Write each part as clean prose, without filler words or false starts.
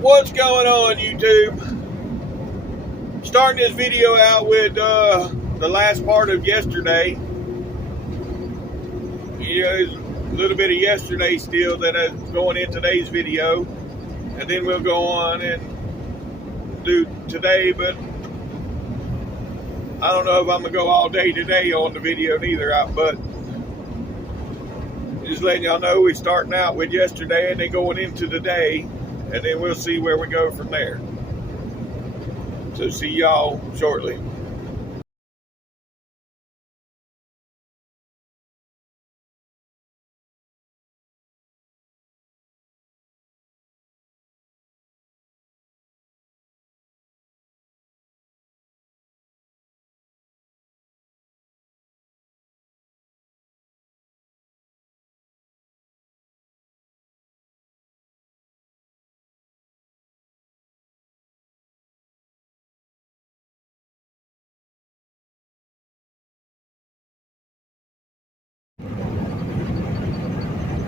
What's going on, YouTube? Starting this video out with the last part of yesterday. There's a little bit of yesterday still that is going in today's video, and then we'll go on and do today, but I don't know if I'm gonna go all day today on the video neither, but just letting y'all know we're starting out with yesterday and then going into today, and then we'll see where we go from there. So see y'all shortly.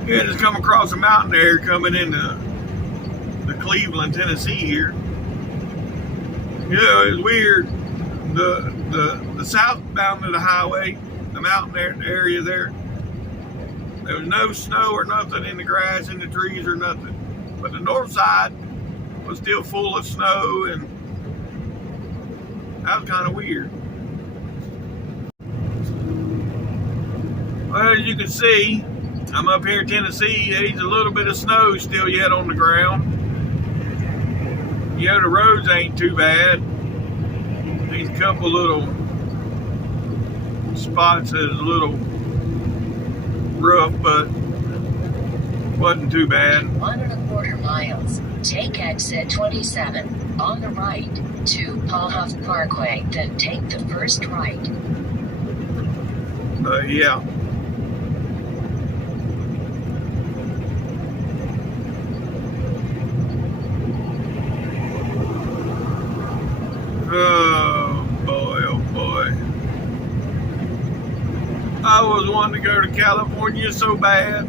Yeah, just come across a mountain there coming into the Cleveland, Tennessee here. It's weird. The southbound of the highway, the mountain area there was no snow or nothing in the grass, in the trees or nothing. But the north side was still full of snow, and that was kind of weird. Well, as you can see, I'm up here in Tennessee. There's a little bit of snow still yet on the ground. The roads ain't too bad. There's a couple little spots that's a little rough, but wasn't too bad. 1.25 miles. Take exit 27 on the right to Pahuff Parkway, then take the first right. Yeah. Oh boy. I was wanting to go to California so bad.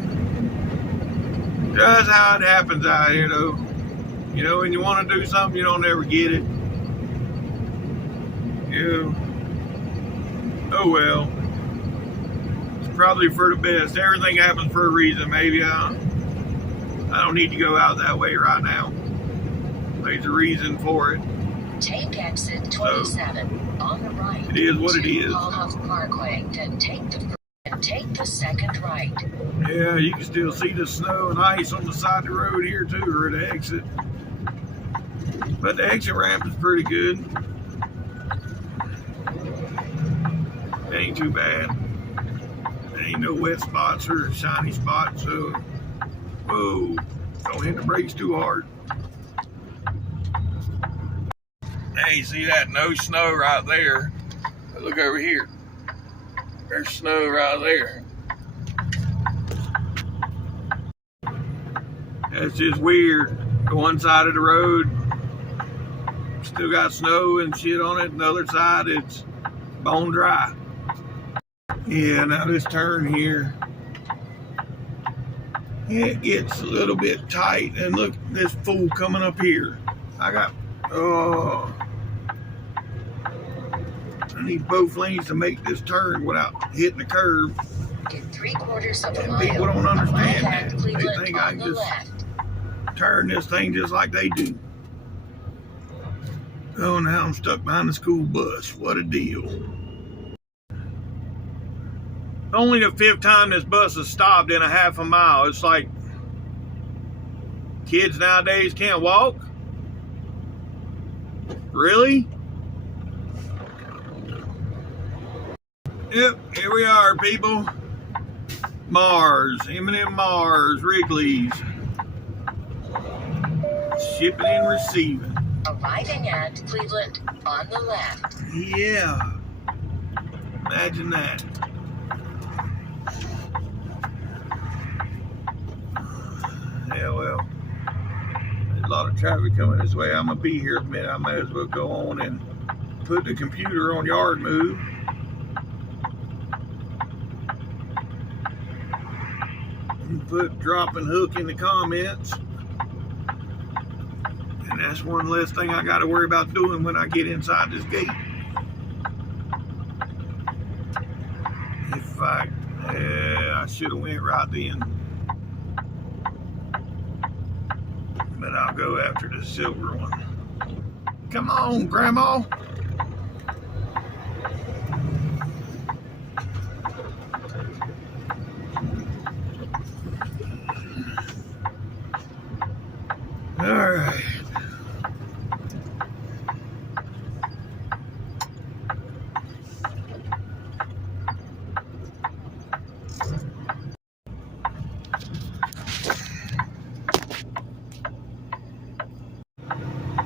That's how it happens out here, though. When you want to do something, you don't ever get it. Oh well. It's probably for the best. Everything happens for a reason. Maybe I don't need to go out that way right now. There's a reason for it. Take exit 27 on the right. It is what it is. Pahuff Parkway, then take the second right. Yeah, you can still see the snow and ice on the side of the road here too, or the exit. But the exit ramp is pretty good. It ain't too bad. There ain't no wet spots or shiny spots, so whoa, don't hit the brakes too hard. Hey, see that? No snow right there. But look over here. There's snow right there. That's just weird. The one side of the road still got snow and shit on it, and the other side it's bone dry. Yeah, now this turn here, it gets a little bit tight, and look, this fool coming up here. I need both lanes to make this turn without hitting the curb. In 3/4 of a mile. People don't understand that. They Cleveland think I can just turn this thing just like they do. Oh, now I'm stuck behind the school bus. What a deal. Only the 5th time this bus has stopped in a half a mile. It's like kids nowadays can't walk? Really? Yep, here we are, people. Mars, M&M Mars, Wrigley's. Shipping and receiving. Arriving at Cleveland on the left. Yeah. Imagine that. Yeah, well, there's a lot of traffic coming this way. I'm going to be here a minute. I might as well go on and put the computer on yard move. And put drop and hook in the comments. that's one less thing I got to worry about doing when I get inside this gate. If I should have went right then. But I'll go after the silver one. Come on, Grandma. All right.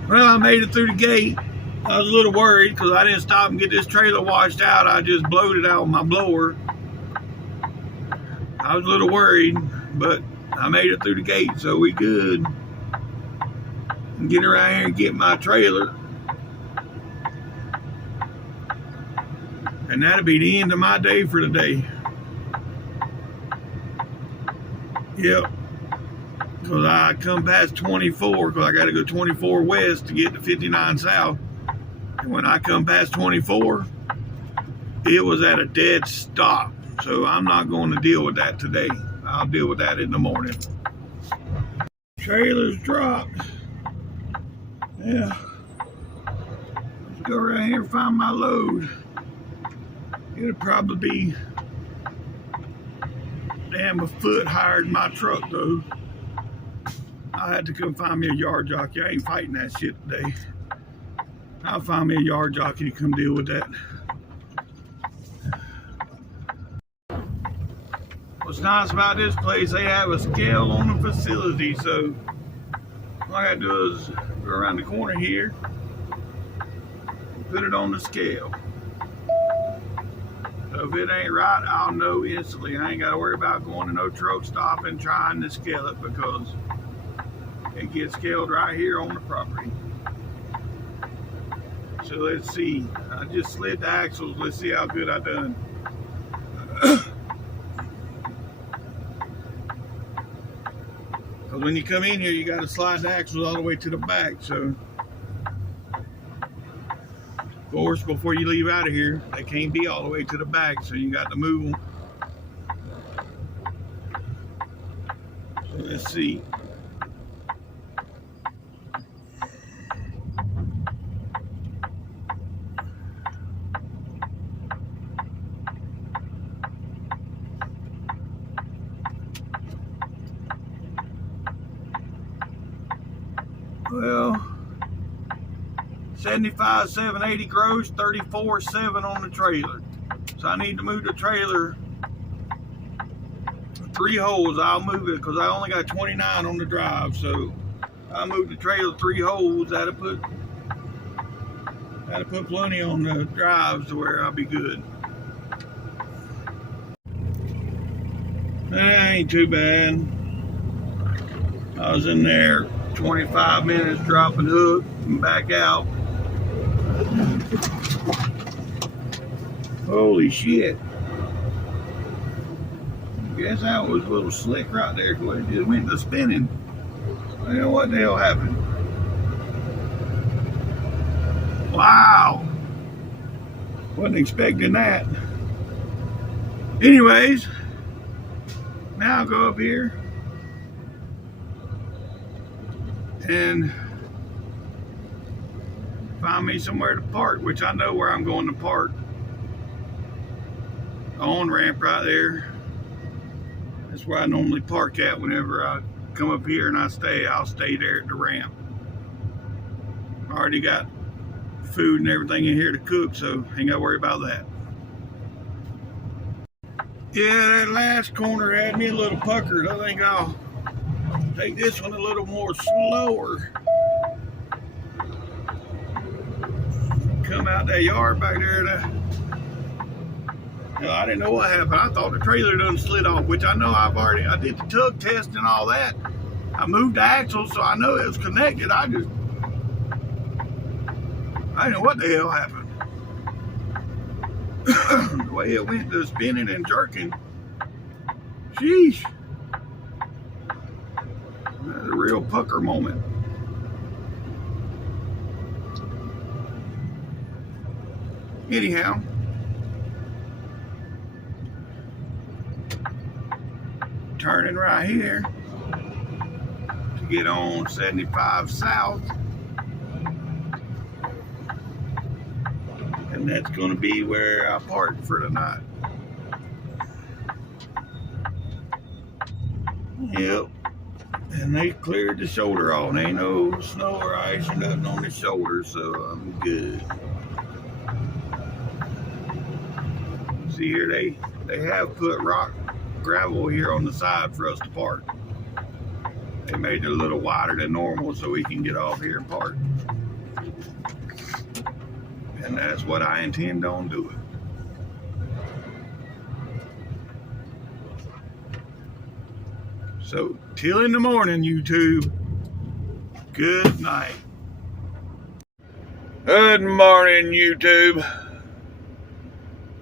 Well, I made it through the gate. I was a little worried because I didn't stop and get this trailer washed out. I just blowed it out with my blower. I was a little worried, but I made it through the gate, so we good. Get around here and get my trailer. And that'll be the end of my day for today. Yep. Because I come past 24, because I got to go 24 west to get to 59 south. And when I come past 24, it was at a dead stop. So I'm not going to deal with that today. I'll deal with that in the morning. Trailer's dropped. Yeah. Let's go around here and find my load. It'll probably be damn a foot higher than my truck though. I had to come find me a yard jockey. I ain't fighting that shit today. I'll find me a yard jockey to come deal with that. What's nice about this place, they have a scale on the facility, so all I gotta do is go around the corner here, put it on the scale. So if it ain't right, I'll know instantly. I ain't gotta worry about going to no truck stop and trying to scale it because it gets scaled right here on the property. So let's see. I just slid the axles. Let's see how good I done. Because when you come in here, you got to slide the axles all the way to the back. So, of course, before you leave out of here, they can't be all the way to the back. So you got to move them. So let's see. Well, 75, 780 gross, 34, 7 on the trailer. So I need to move the trailer 3 holes. I'll move it because I only got 29 on the drive. So I'll move the trailer 3 holes. That'll put plenty on the drives to where I'll be good. That ain't too bad. I was in there 25 minutes dropping hook and back out. Holy shit. Guess that was a little slick right there. It just went to spinning. I don't know what the hell happened. Wow. Wasn't expecting that. Anyways, now I'll go up here and find me somewhere to park, which I know where I'm going to park. The on-ramp right there. That's where I normally park at whenever I come up here and I'll stay there at the ramp. I already got food and everything in here to cook, so ain't gotta worry about that. Yeah, that last corner had me a little puckered. I think I'll take this one a little more slower. Come out that yard back there. I didn't know what happened. I thought the trailer done slid off, which I know I did the tug test and all that. I moved the axle, so I know it was connected. I didn't know what the hell happened. The way it went to spinning and jerking. Sheesh. That's a real pucker moment. Anyhow, turning right here to get on 75 South, and that's going to be where I park for the night. Yep, and they cleared the shoulder off. There ain't no snow or ice or nothing on the shoulder, so I'm good. See here, they have put rock gravel here on the side for us to park. They made it a little wider than normal so we can get off here and park. And that's what I intend on doing. So, till in the morning, YouTube. Good night. Good morning, YouTube.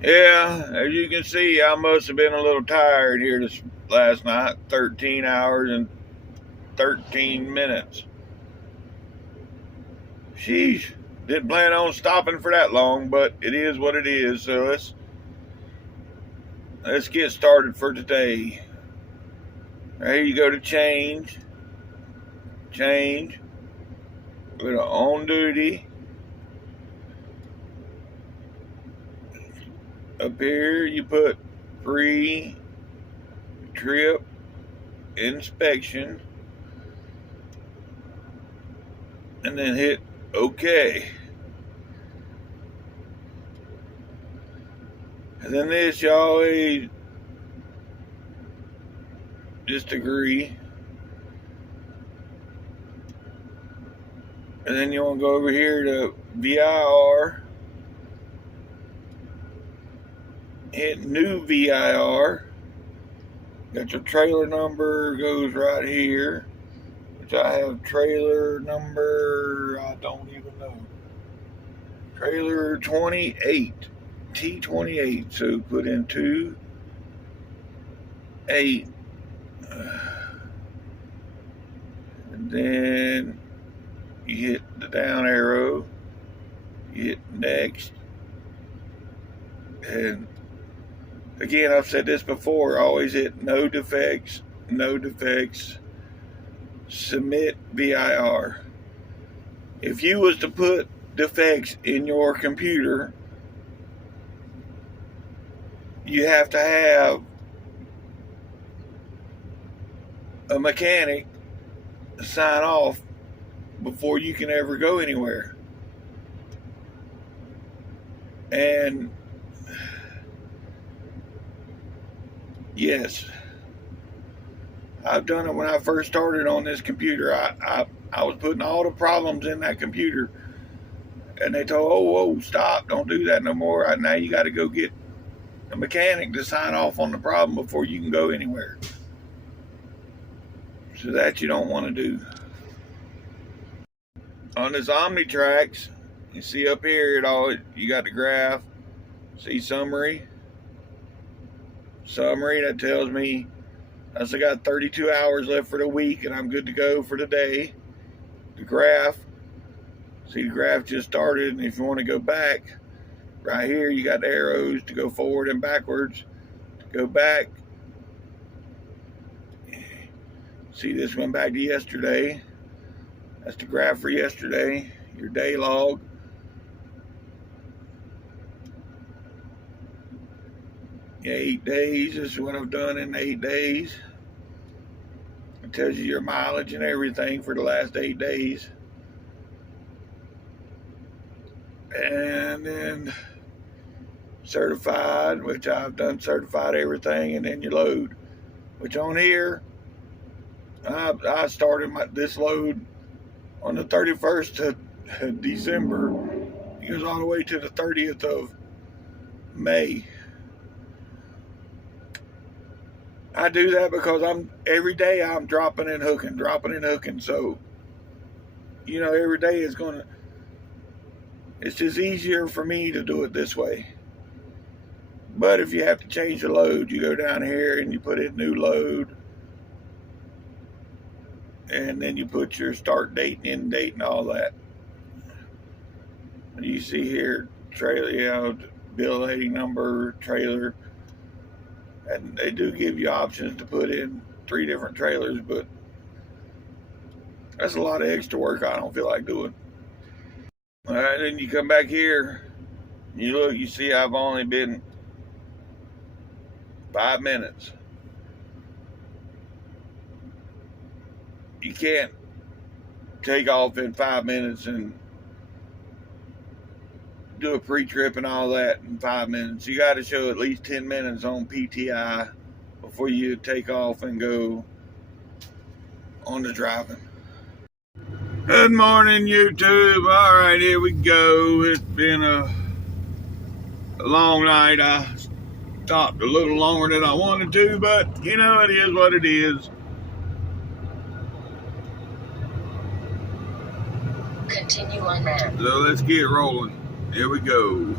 Yeah, as you can see, I must have been a little tired here this last night. 13 hours and 13 minutes. Sheesh. Didn't plan on stopping for that long, but it is what it is. So let's get started for today. Here you go to change. Change. Go to on duty. Up here you put pre trip inspection. And then hit OK. And then this, you always just agree. And then you want to go over here to VIR. Hit new VIR. Got your trailer number, goes right here. Which I have trailer number, I don't even know. Trailer 28, T28. So put in 2, 8. And then you hit the down arrow. You hit next. And again, I've said this before, always hit no defects, no defects. Submit VIR. If you was to put defects in your computer, you have to have a mechanic sign off before you can ever go anywhere. And yes, I've done it when I first started on this computer. I was putting all the problems in that computer, and they told, oh, whoa, stop, don't do that no more. Now you got to go get a mechanic to sign off on the problem before you can go anywhere. So that you don't want to do. On this OmniTrax, you see up here, you got the graph. See summary. Summary, that tells me I still got 32 hours left for the week and I'm good to go for the day. The graph, see the graph just started, and if you want to go back, right here you got the arrows to go forward and backwards. To go back, see this went back to yesterday. That's the graph for yesterday, your day log. Yeah, 8 days, this is what I've done in 8 days. It tells you your mileage and everything for the last 8 days. And then certified, which I've done certified everything, and then you load. Which on here, I started this load on the 31st of December. It goes all the way to the 30th of May. I do that because every day I'm dropping and hooking. So, you know, every day it's just easier for me to do it this way. But if you have to change the load, you go down here and you put in new load. And then you put your start date and end date and all that. And you see here, trailer, bill A number, trailer. And they do give you options to put in 3 different trailers, but that's a lot of extra work I don't feel like doing. All right, then you come back here, you look, you see I've only been 5 minutes. You can't take off in 5 minutes and do a pre-trip and all that in 5 minutes. You got to show at least 10 minutes on PTI before you take off and go on the driving. Good morning, YouTube. All right, here we go. It's been a long night. I stopped a little longer than I wanted to, but you know, it is what it is. Continue on ramp. So let's get rolling. Here we go.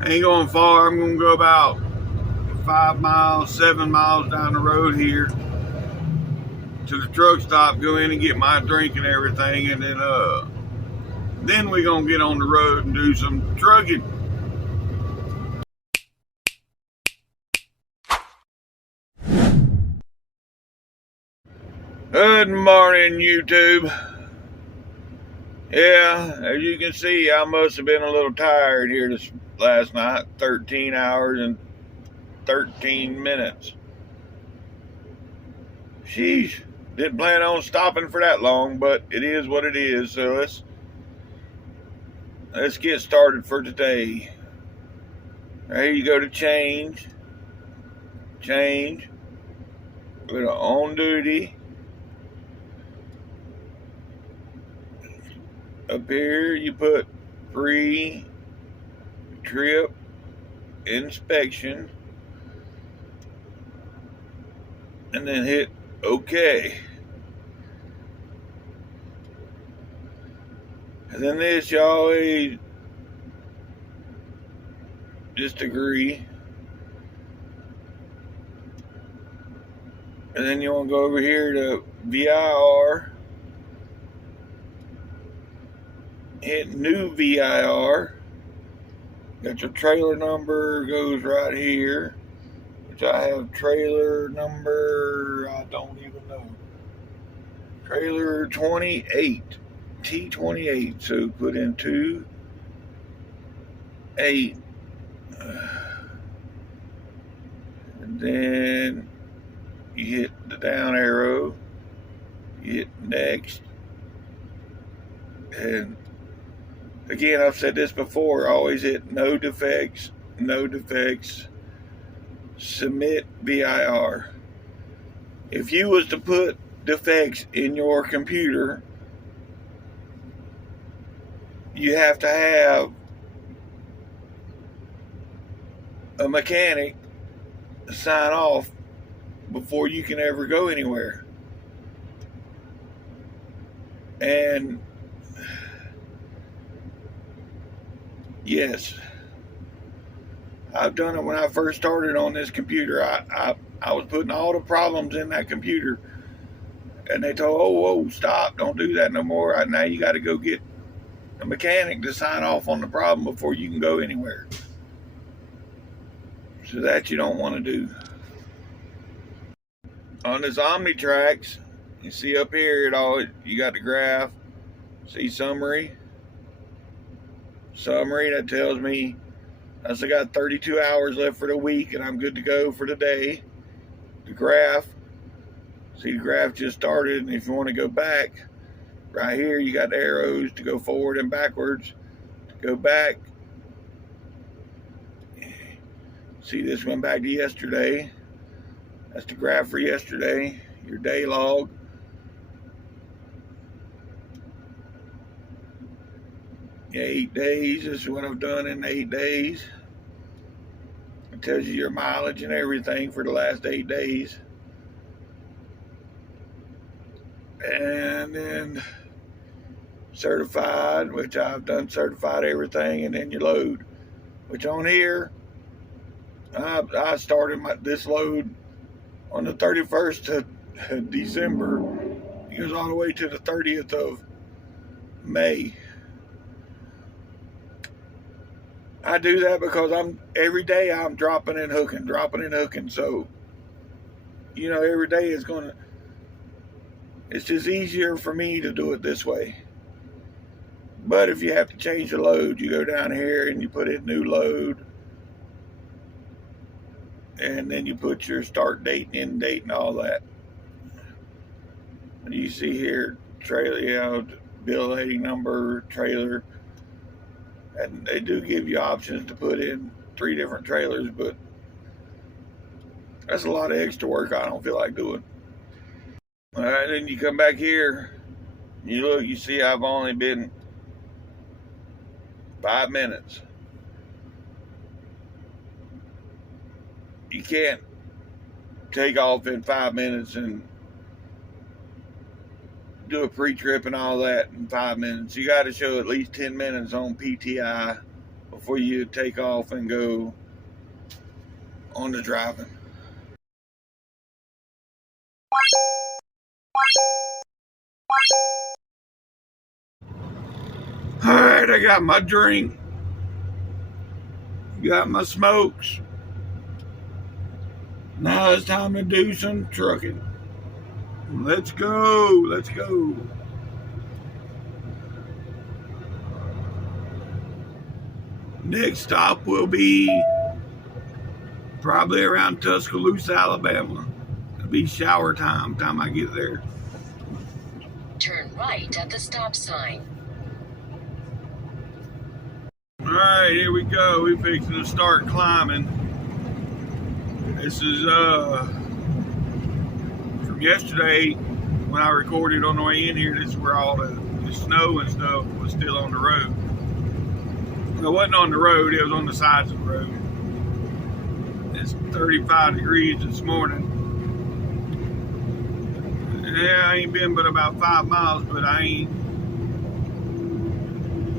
I ain't going far. I'm going to go about 5 miles, 7 miles down the road here to the truck stop, go in and get my drink and everything, and then we're going to get on the road and do some trucking. Good morning, YouTube. Yeah, as you can see, I must have been a little tired here this last night. 13 hours and 13 minutes. Sheesh. Didn't plan on stopping for that long, but it is what it is. So let's get started for today. Here you go to change. Change. Go to on duty. Up here you put pre-trip inspection and then hit OK. And then this, you always just agree. And then you want to go over here to VIR. Hit new VIR. Got your trailer number, goes right here. Which I have trailer number, I don't even know. Trailer 28, T28. So put in 2, 8. And then you hit the down arrow. You hit next. And again, I've said this before, always hit no defects, submit VIR. If you was to put defects in your computer, you have to have a mechanic sign off before you can ever go anywhere. And yes, I've done it when I first started on this computer. I was putting all the problems in that computer, and they told, oh, stop, don't do that no more. Now you got to go get a mechanic to sign off on the problem before you can go anywhere. So that you don't want to do. On this OmniTrax, you see up here, you got the graph. See summary. That tells me I still got 32 hours left for the week and I'm good to go for the day. The graph, see the graph just started, and if you want to go back, right here you got the arrows to go forward and backwards. To go back, see this went back to yesterday. That's the graph for yesterday, your day log. Yeah, 8 days, this is what I've done in 8 days. It tells you your mileage and everything for the last 8 days. And then certified, which I've done certified everything, and then you load. Which on here, I started this load on the 31st of December, It goes all the way to the 30th of May. I do that because every day I'm dropping and hooking. So, every day it's just easier for me to do it this way. But if you have to change the load, you go down here and you put in new load. And then you put your start date and end date and all that. And you see here, trailer, bill A number, trailer. And they do give you options to put in 3 different trailers, but that's a lot of extra work I don't feel like doing. All right, then you come back here, you look, you see I've only been 5 minutes. You can't take off in 5 minutes and do a pre-trip and all that in 5 minutes. You got to show at least 10 minutes on PTI before you take off and go on the driving. All right, I got my drink, got my smokes. Now it's time to do some trucking. Let's go. Next stop will be probably around Tuscaloosa, Alabama. It'll be shower time I get there. Turn right at the stop sign. All right, here we go. We're fixing to start climbing. This is from yesterday when I recorded on the way in here. This is where all the snow and stuff was still on the road. It wasn't on the road, it was on the sides of the road. It's 35 degrees this morning. Yeah, I ain't been but about 5 miles, but I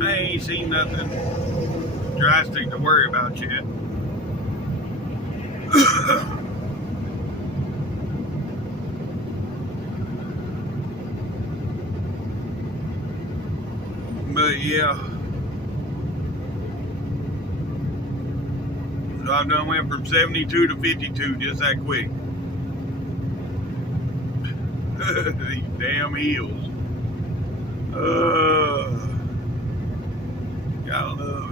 ain't seen nothing drastic to worry about yet. But yeah, so I've done went from 72 to 52 just that quick. These damn hills. Gotta love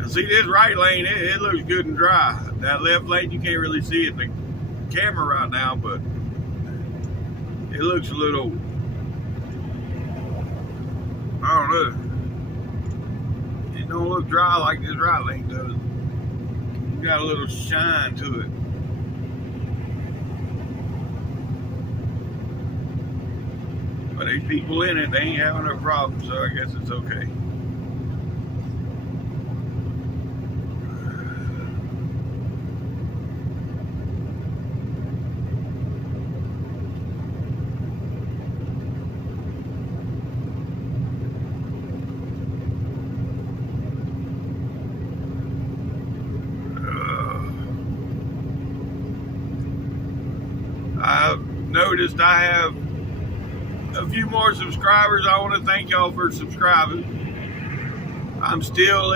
it. See, this right lane, it looks good and dry. That left lane, you can't really see it in the camera right now, but it looks a little, I don't know. It don't look dry like this right lane does. It's got a little shine to it. But these people in it, they ain't having no problem, so I guess it's okay. I've noticed I have a few more subscribers. I want to thank y'all for subscribing. I'm still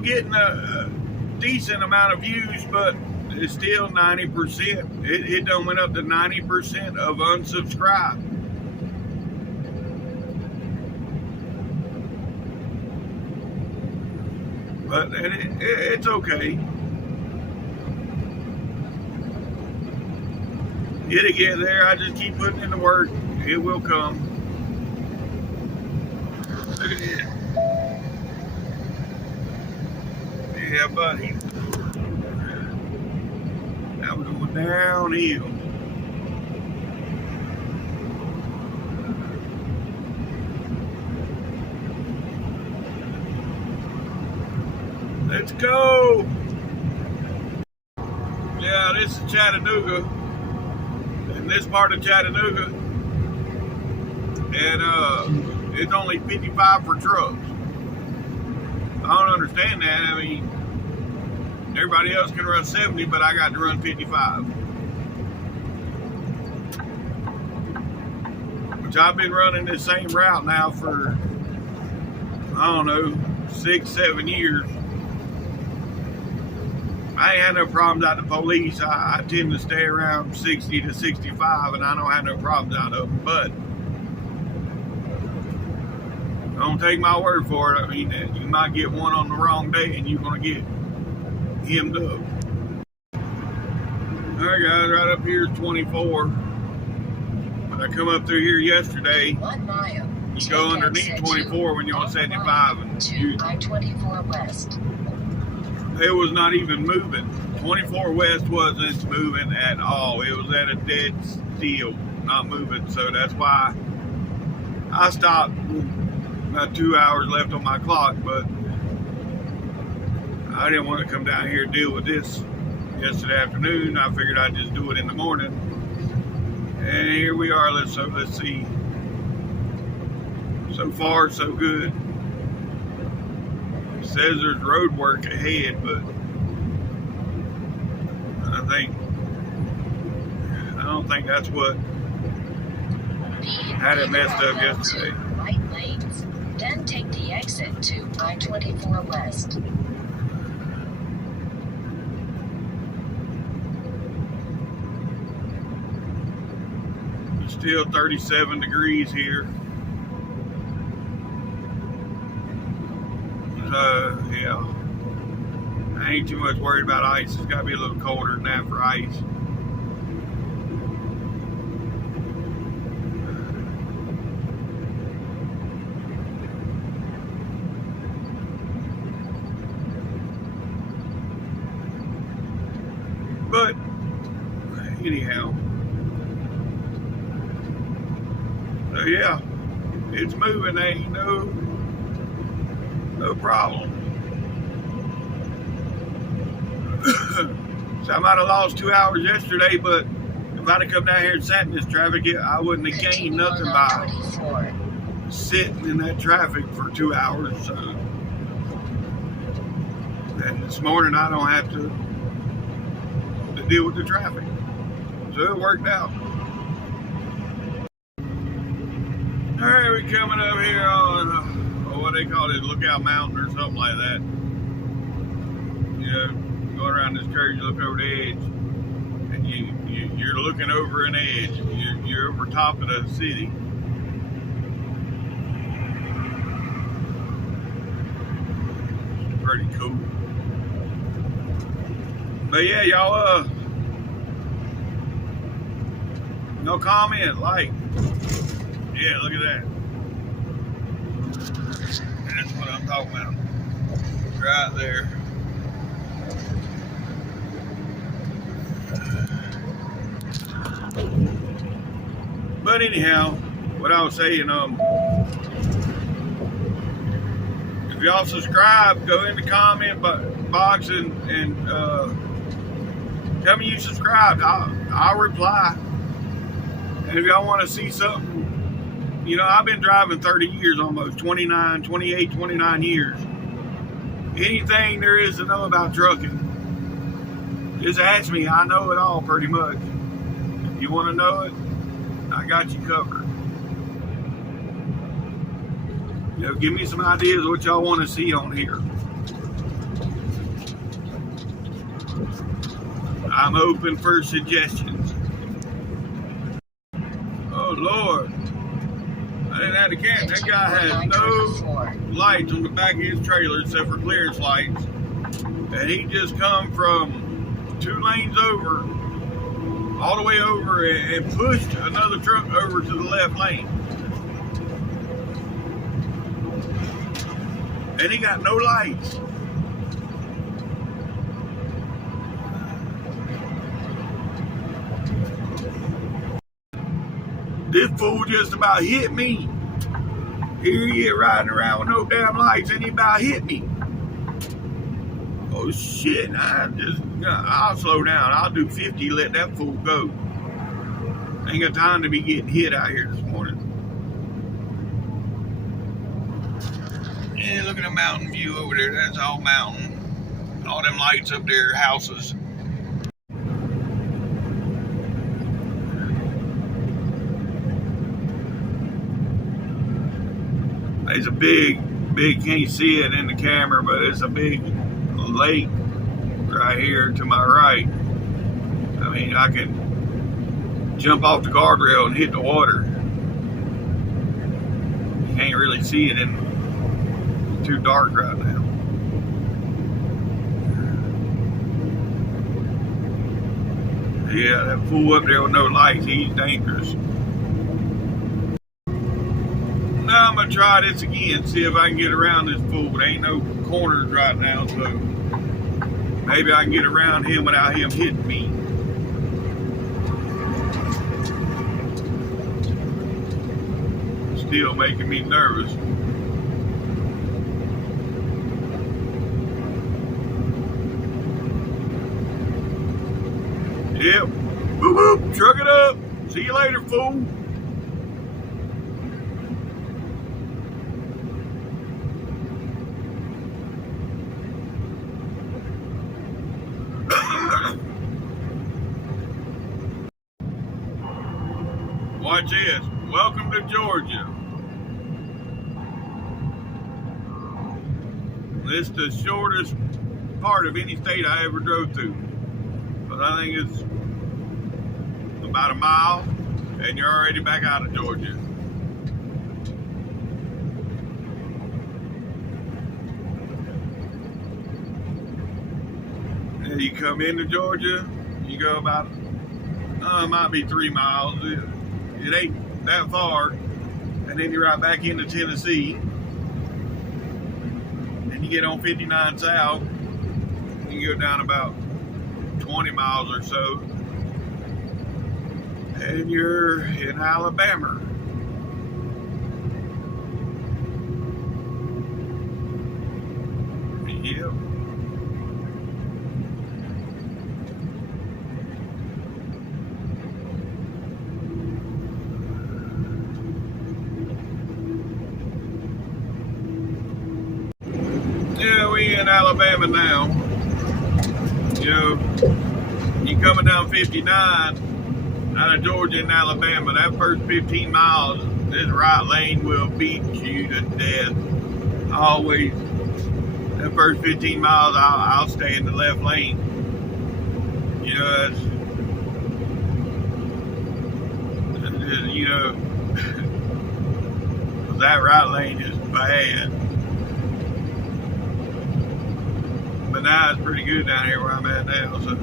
getting a decent amount of views, but it's still 90%. It done went up to 90% of unsubscribed. But it's okay. It'll get there. I just keep putting in the work. It will come. Look at it. Yeah, buddy. Now we're going downhill. Let's go. Yeah, this is Chattanooga. In this part of Chattanooga, and it's only 55 for trucks. I don't understand that. I mean, Everybody else can run 70, but I got to run 55. Which I've been running this same route now for, I don't know, 6, 7 years. I ain't had no problems out of the police. I tend to stay around 60 to 65, and I don't have no problems out of them. But don't take my word for it. I mean, you might get one on the wrong day, and you're going to get hemmed up. All right, guys, right up here is 24. When I come up through here yesterday, 1 mile. you go underneath 24 when you're on 75. And I-24 West. It was not even moving. 24 West wasn't moving at all. It was at a dead still, not moving. So that's why I stopped. About 2 hours left on my clock, but I didn't want to come down here and deal with this yesterday afternoon. I figured I'd just do it in the morning. And here we are. Let's see. So far, so good. It says there's road work ahead, but I don't think that's what had it messed up yesterday. Right lanes. Then take the exit to I-24 West. It's still 37 degrees here. Yeah. I ain't too much worried about ice. It's got to be a little colder than that for ice. But anyhow, so yeah, it's moving. Ain't no problem. So I might have lost 2 hours yesterday, but if I'd have come down here and sat in this traffic, I wouldn't have gained nothing by sitting in that traffic for 2 hours. So, and this morning I don't have to deal with the traffic, so it worked out. All right, we're coming up here on what they call it, Lookout Mountain or something like that. You know, go around this curve, you look over the edge, and you're looking over an edge. You're over top of the city. It's pretty cool. But yeah, y'all, no comment, like. Yeah, look at that. That's what I'm talking about. Right there. But anyhow, what I was saying, if y'all subscribe, go in the comment box and tell me you subscribed. I'll reply. And if y'all want to see something, you know, I've been driving 30 years almost, 28, 29 years. Anything there is to know about trucking, just ask me. I know it all pretty much. If you want to know it, I got you covered. You know, give me some ideas of what y'all want to see on here. I'm open for suggestions. Oh, Lord. I didn't have to camp. That guy has no lights on the back of his trailer except for clearance lights. And he just come from 2 lanes over, all the way over, and pushed another truck over to the left lane. And he got no lights. This fool just about hit me. Here he is riding around with no damn lights, and he about hit me. Oh shit! I'll slow down. I'll do 50. Let that fool go. Ain't got time to be getting hit out here this morning. Yeah, look at the mountain view over there. That's all mountain. All them lights up there, houses. It's a big, can't see it in the camera, but it's a big lake right here to my right. I mean, I can jump off the guardrail and hit the water. You can't really see it, it's too dark right now. Yeah, that fool up there with no lights, he's dangerous. Now I'm gonna try this again, see if I can get around this fool. There ain't no corners right now, so maybe I can get around him without him hitting me. Still making me nervous. Yep. Boop boop. Truck it up. See you later, fool. Watch this. Welcome to Georgia. This is the shortest part of any state I ever drove through. But I think it's about a mile, and you're already back out of Georgia. And you come into Georgia, you go about, it might be 3 miles. It ain't that far. And then you're right back into Tennessee. And you get on 59 South. You go down about 20 miles or so. And you're in Alabama. Yep. Yeah, we in Alabama now. You know, you coming down 59 out of Georgia and Alabama, that first 15 miles, this right lane will beat you to death. Always, that first 15 miles, I'll stay in the left lane. You know, that right lane is bad. But now it's pretty good down here where I'm at now, so.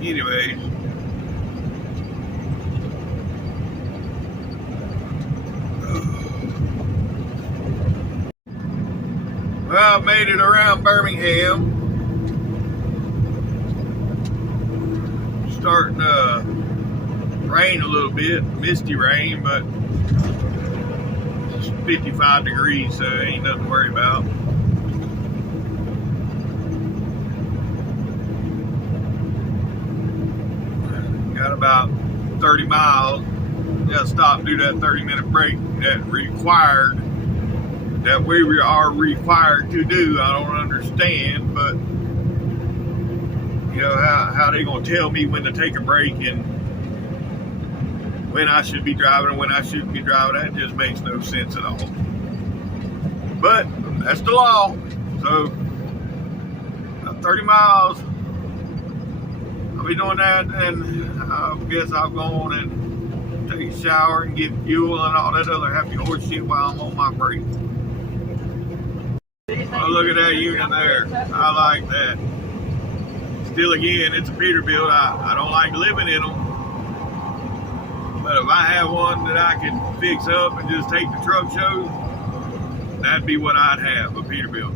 Anyways. Well, I made it around Birmingham. Starting to rain a little bit, misty rain, but it's 55 degrees, so ain't nothing to worry about. Got about 30 miles. Got to stop and do that 30-minute break that we are required to do. I don't understand, but you know, how they gonna tell me when to take a break and when I should be driving and when I shouldn't be driving? That just makes no sense at all. But that's the law. So 30 miles. I'll be doing that, and I guess I'll go on and take a shower and get fuel and all that other happy horse shit while I'm on my break. Oh, look at that unit there. I like that. Still, again, it's a Peterbilt. I don't like living in them. But if I have one that I can fix up and just take the truck shows, that'd be what I'd have, a Peterbilt.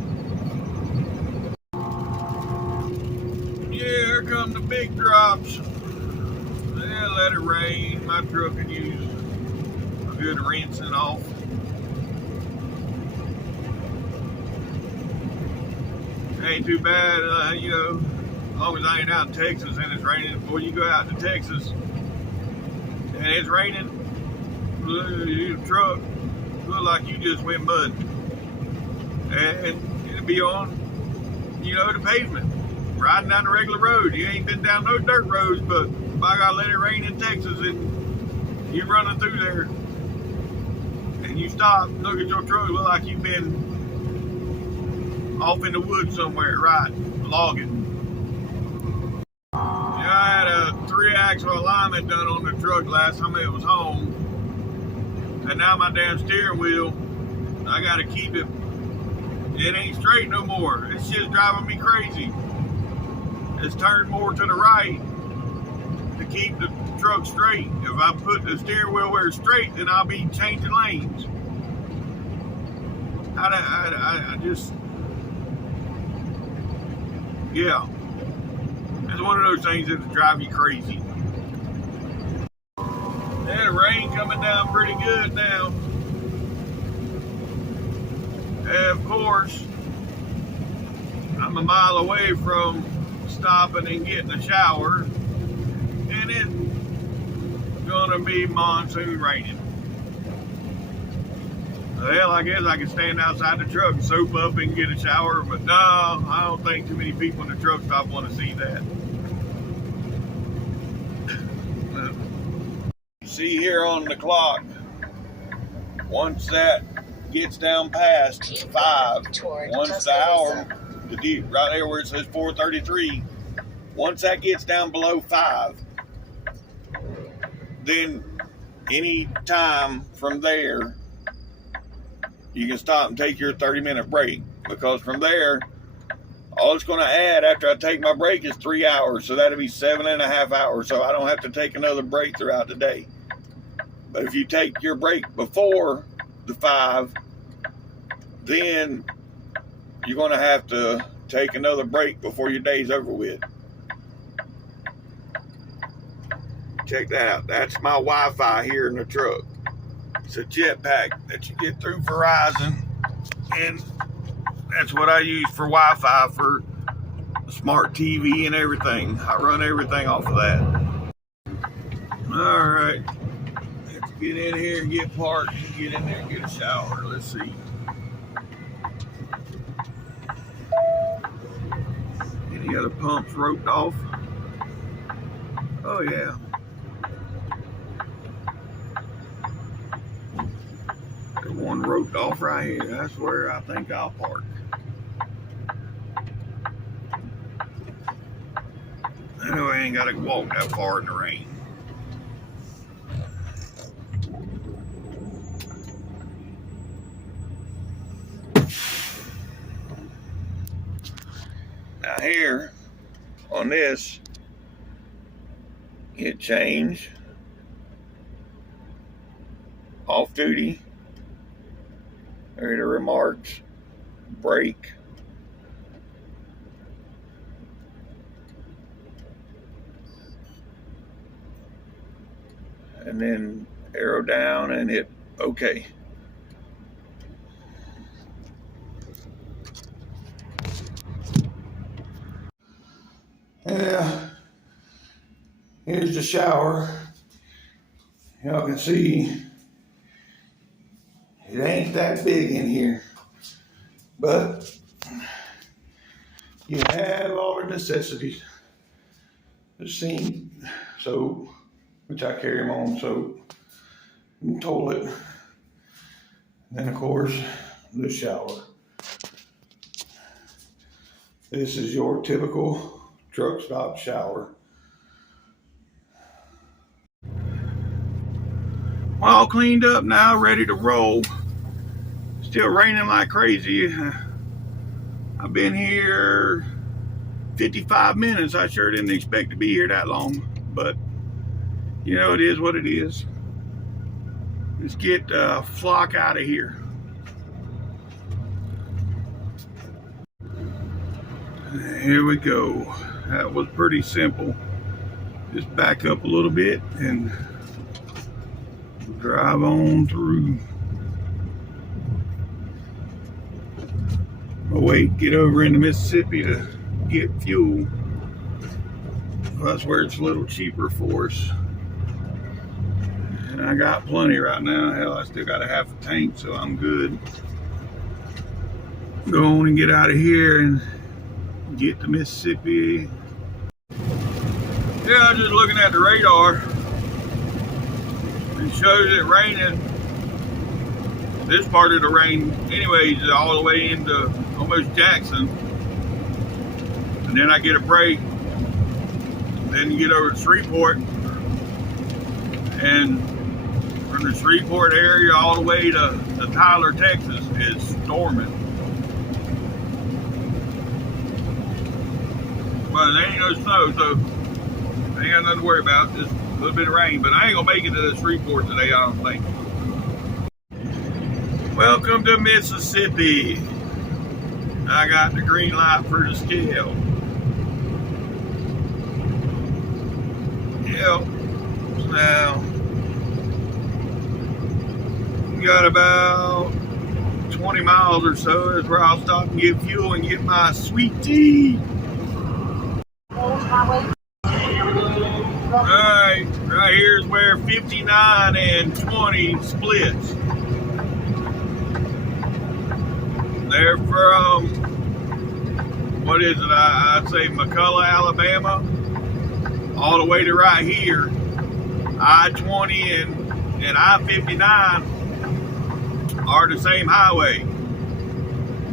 Yeah, here come the big drops. Yeah, let it rain. My truck can use a good rinsing off. Ain't too bad, you know, as long as I ain't out in Texas and it's raining. Before you go out to Texas and it's raining, your truck look like you just went mud. And it'd be on, the pavement, riding down the regular road. You ain't been down no dirt roads, but by God, let it rain in Texas and you running through there and you stop, look at your truck, look like you've been off in the woods somewhere, right, logging. I had a 3-axle alignment done on the truck last time it was home, and now my damn steering wheel, I gotta keep it. It ain't straight no more. It's just driving me crazy. It's turned more to the right to keep the truck straight. If I put the steering wheel where it's straight, then I'll be changing lanes. I just, yeah. It's one of those things that drive you crazy. Yeah, the rain coming down pretty good now. And of course, I'm a mile away from stopping and getting a shower, and it's gonna be monsoon raining. Well, I guess I can stand outside the truck and soap up and get a shower, but no, I don't think too many people in the truck stop want to see that. See here on the clock, once that gets down past 5, once the hour, right there where it says 4:33, once that gets down below 5, then any time from there, you can stop and take your 30-minute break, because from there, all it's going to add after I take my break is 3 hours, so that'll be 7.5 hours, so I don't have to take another break throughout the day. But if you take your break before the 5, then you're going to have to take another break before your day's over with. Check that out. That's my Wi-Fi here in the truck. It's a jetpack that you get through Verizon, and that's what I use for Wi-Fi for smart TV and everything. I run everything off of that. All right, let's get in here and get parked and get in there and get a shower. Let's see. Any other pumps roped off? Oh yeah. Got one roped off right here. That's where I think I'll park. Anyway, I ain't got to walk that far in the rain. Now here, on this, hit change, off duty, there the remarks, brake, and then arrow down and hit OK. Yeah, here's the shower. Y'all can see it ain't that big in here, but you have all the necessities. The sink, soap, which I carry my own soap, and toilet, and then of course the shower. This is your typical truck stop shower. All cleaned up now, ready to roll. Still raining like crazy. I've been here 55 minutes. I sure didn't expect to be here that long, but it is what it is. Let's get Flock out of here. Here we go. That was pretty simple. Just back up a little bit and drive on through. I'll wait, get over into Mississippi to get fuel. That's where it's a little cheaper for us. And I got plenty right now. Hell, I still got a half a tank, so I'm good. Go on and get out of here and get to Mississippi. Yeah, I was just looking at the radar. It shows it raining. This part of the rain, anyways, is all the way into almost Jackson. And then I get a break. Then you get over to Shreveport. And from the Shreveport area all the way to Tyler, Texas, is storming. But there ain't no snow, so I ain't got nothing to worry about. Just a little bit of rain. But I ain't gonna make it to the Shreveport today, I don't think. Welcome to Mississippi. I got the green light for the scale. Yep. Now, we got about 20 miles or so is where I'll stop and get fuel and get my sweet tea. Alright, right here is where 59 and 20 splits. They're from, what is it, I'd say McCullough, Alabama, all the way to right here. I-20 and I-59 are the same highway.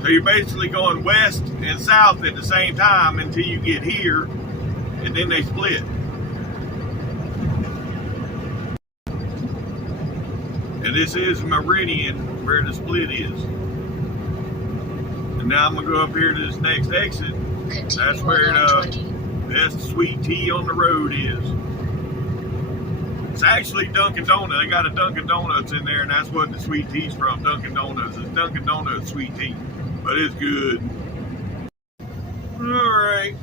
So you're basically going west and south at the same time until you get here, and then they split. And this is Meridian, where the split is. And now I'm going to go up here to this next exit. That's where the best sweet tea on the road is. It's actually Dunkin' Donuts. They got a Dunkin' Donuts in there, and that's what the sweet tea's from. Dunkin' Donuts. It's Dunkin' Donuts sweet tea. But it's good. Alright.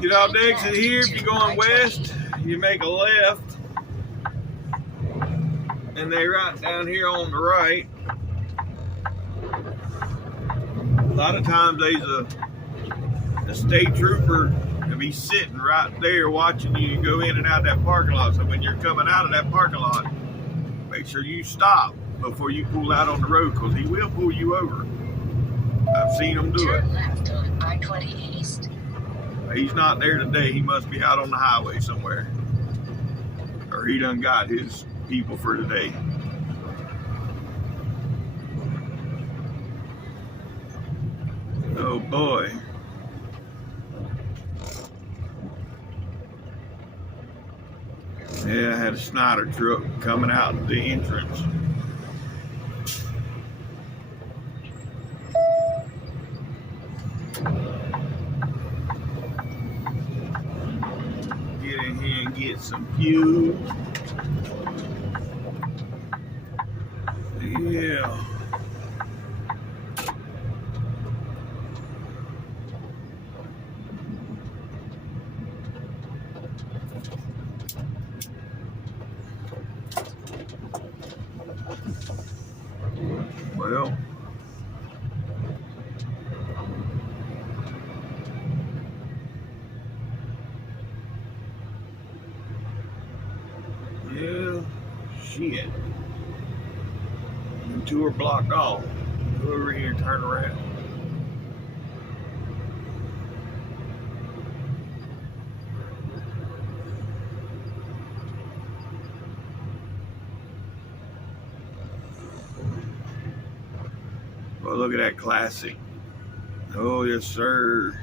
Get off the exit here. If you're going west, you make a left. And they right down here on the right. A lot of times there's a state trooper and be sitting right there watching you go in and out of that parking lot. So when you're coming out of that parking lot, make sure you stop before you pull out on the road, because he will pull you over. I've seen him do it. Turn left on I-20 East. He's not there today. He must be out on the highway somewhere. Or he done got his people for today. Oh boy. Yeah, I had a Snyder truck coming out of the entrance. Get in here and get some fuel. Yeah. Well, yeah, shit. The two are blocked off. Go over here and turn around. Well, look at that classic. Oh, yes, sir.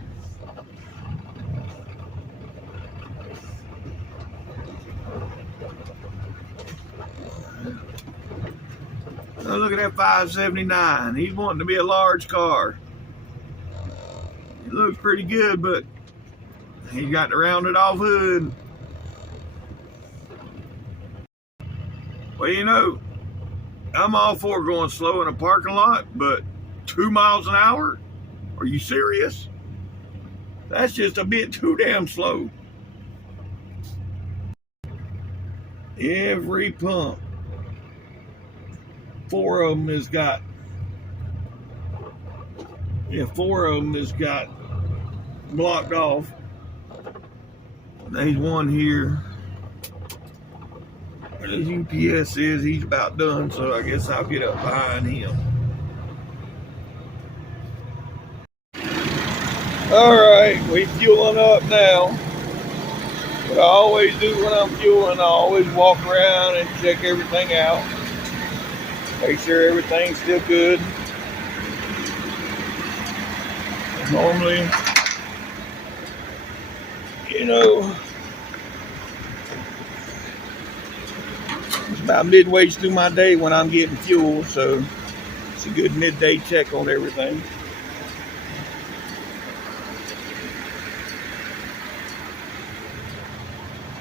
Oh, look at that 579. He's wanting to be a large car. It looks pretty good, but he got the rounded off hood. Well, you know, I'm all for going slow in a parking lot, but 2 miles an hour? Are you serious? That's just a bit too damn slow. Every pump. 4 of them has got, yeah, 4 of them has got blocked off. There's one here. Where the UPS is, he's about done, so I guess I'll get up behind him. Alright, we fueling up now. What I always do when I'm fueling, I always walk around and check everything out. Make sure everything's still good. Normally, you know, it's about midway through my day when I'm getting fuel, so it's a good midday check on everything.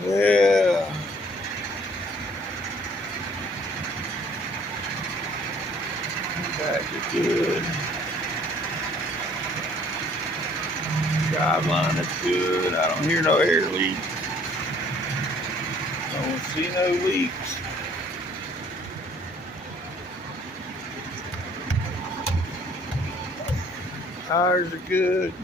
Yeah. Back is good. Drive line is good. I don't hear no air leaks. I don't see no leaks. Tires are good.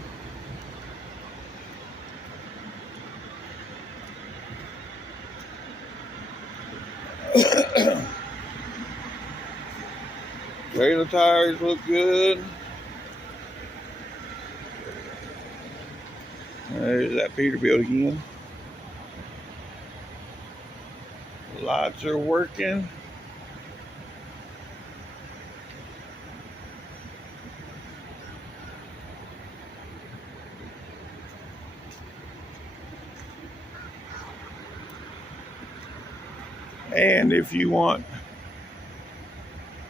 Trailer tires look good. There's that Peterbilt again. The lights are working. And if you want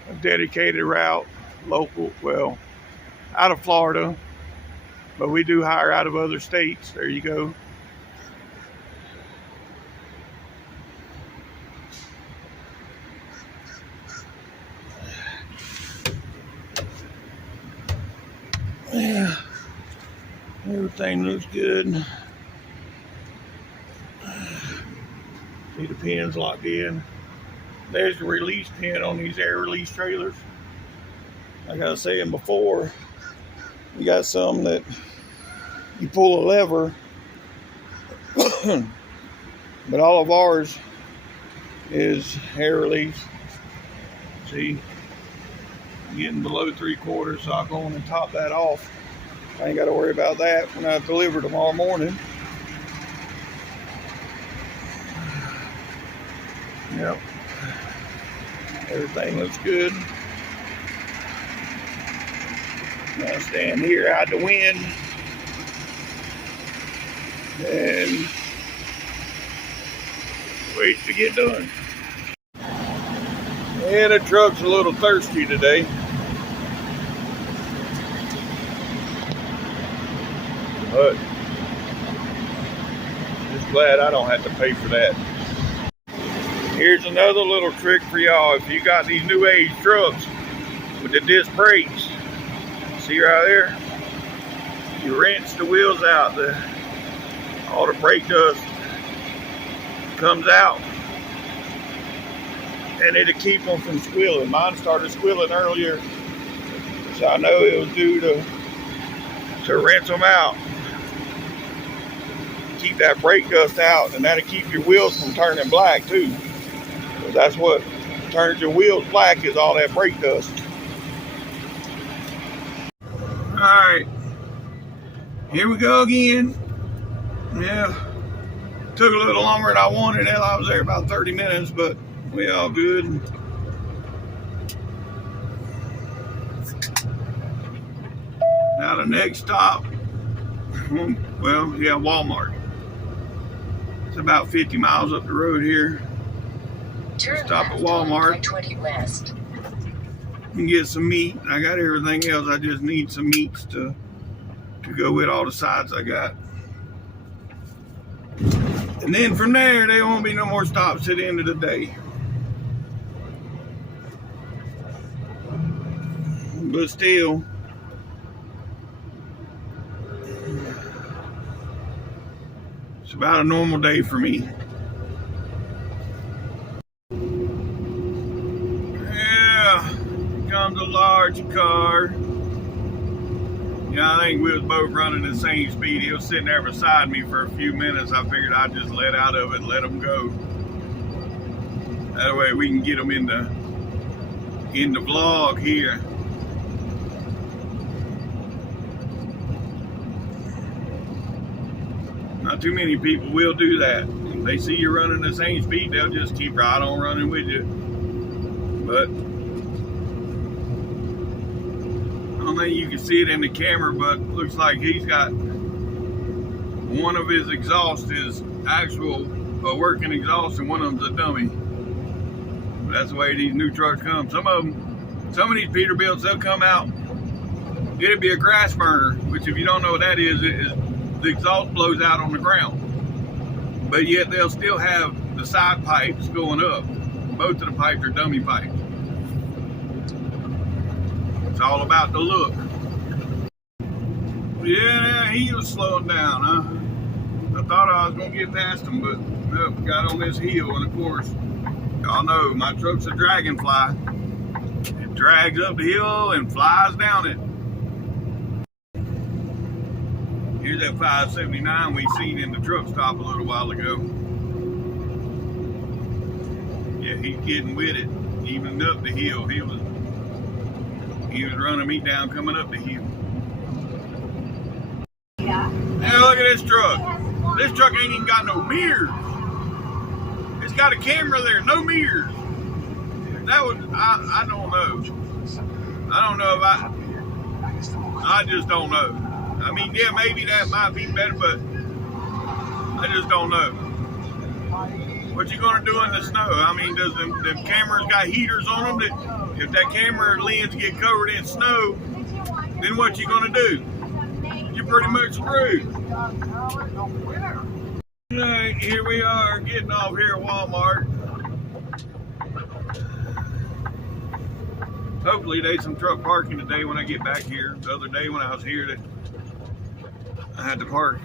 a dedicated route, local, well, out of Florida, but we do hire out of other states, there you go. Yeah, everything looks good. See the pins locked in. There's the release pin on these air release trailers. Like I was saying before, you got some that you pull a lever, but all of ours is air release. See, getting below 3/4, so I'll go on and top that off. I ain't got to worry about that when I deliver tomorrow morning. Yep. Everything looks good. Now stand here out the wind and wait to get done. And the truck's a little thirsty today. But just glad I don't have to pay for that. Here's another little trick for y'all. If you got these new age trucks with the disc brakes, see right there? You rinse the wheels out, all the brake dust comes out, and it'll keep them from squealing. Mine started squealing earlier, so I know it was due to rinse them out. Keep that brake dust out, and that'll keep your wheels from turning black too. That's what turns your wheels black, is all that brake dust. Alright, here we go again. Yeah, took a little longer than I wanted. Hell, I was there about 30 minutes, but we all good. Now the next stop, well, yeah, Walmart. It's about 50 miles up the road here. Turn Stop at left Walmart. on 20 West. And get some meat. I got everything else. I just need some meats to go with all the sides I got. And then from there, there won't be no more stops at the end of the day. But still, it's about a normal day for me. Comes a large car. Yeah, I think we was both running the same speed. He was sitting there beside me for a few minutes. I figured I'd just let out of it and let him go. That way we can get him in the vlog here. Not too many people will do that. If they see you running the same speed, they'll just keep right on running with you. But I don't think you can see it in the camera, but looks like he's got one of his exhausts is actual working exhaust and one of them's a dummy. That's the way these new trucks come. Some of these Peterbilts, they'll come out, it'll be a grass burner, which if you don't know what that is, the exhaust blows out on the ground. But yet they'll still have the side pipes going up. Both of the pipes are dummy pipes. It's all about the look. Yeah, he was slowing down, huh? I thought I was going to get past him, but nope, got on this hill, and of course, y'all know my truck's a dragonfly. It drags up the hill and flies down it. Here's that 579 we seen in the truck stop a little while ago. Yeah, he's getting with it, even up the hill. He was running me down coming up the hill. Yeah. Now look at this truck. This truck ain't even got no mirrors. It's got a camera there, no mirrors. That would, I don't know. I don't know if I just don't know. I mean, yeah, maybe that might be better, but I just don't know. What you gonna do in the snow? I mean, does the cameras got heaters on them? That if that camera lens get covered in snow, then what you gonna do? You're pretty much screwed. Alright, here we are getting off here at Walmart. Hopefully there's some truck parking today when I get back here. The other day when I was here, I had to park.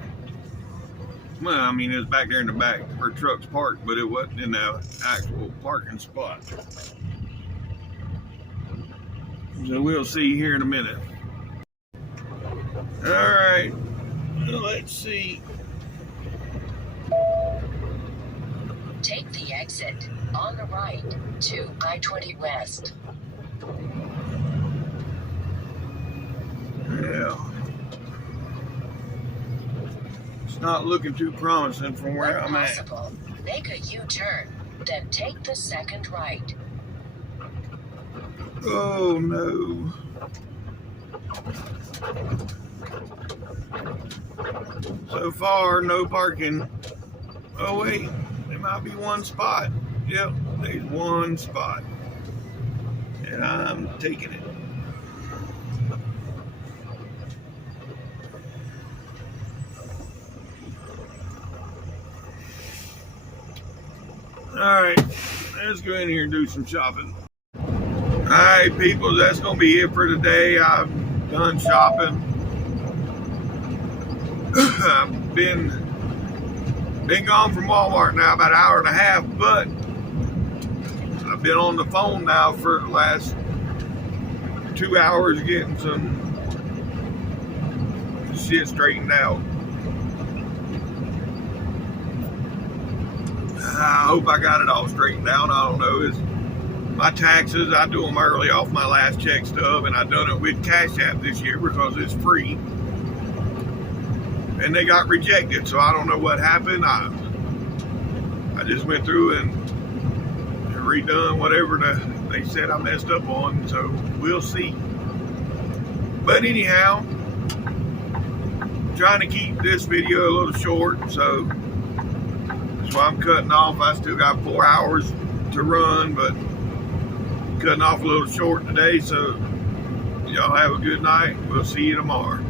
Well, I mean, it was back there in the back where trucks parked, but it wasn't in the actual parking spot. So we'll see here in a minute. All right, let's see. Take the exit on the right to I-20 West. Yeah. It's not looking too promising from where When I'm at. possible, make a U-turn, then take the second right. Oh no. So far, no parking. Oh wait, there might be one spot. Yep, there's one spot. And I'm taking it. Alright, let's go in here and do some shopping. Alright people, that's going to be it for today. I've done shopping. I've been gone from Walmart now about an hour and a half, but I've been on the phone now for the last 2 hours getting some shit straightened out. I hope I got it all straightened out. I don't know. It's my taxes, I do them early off my last check stub, and I done it with Cash App this year because it's free. And they got rejected, so I don't know what happened. I just went through and redone whatever they said I messed up on, so we'll see. But anyhow, I'm trying to keep this video a little short, so that's why I'm cutting off. I still got 4 hours to run, but cutting off a little short today, so y'all have a good night. We'll see you tomorrow.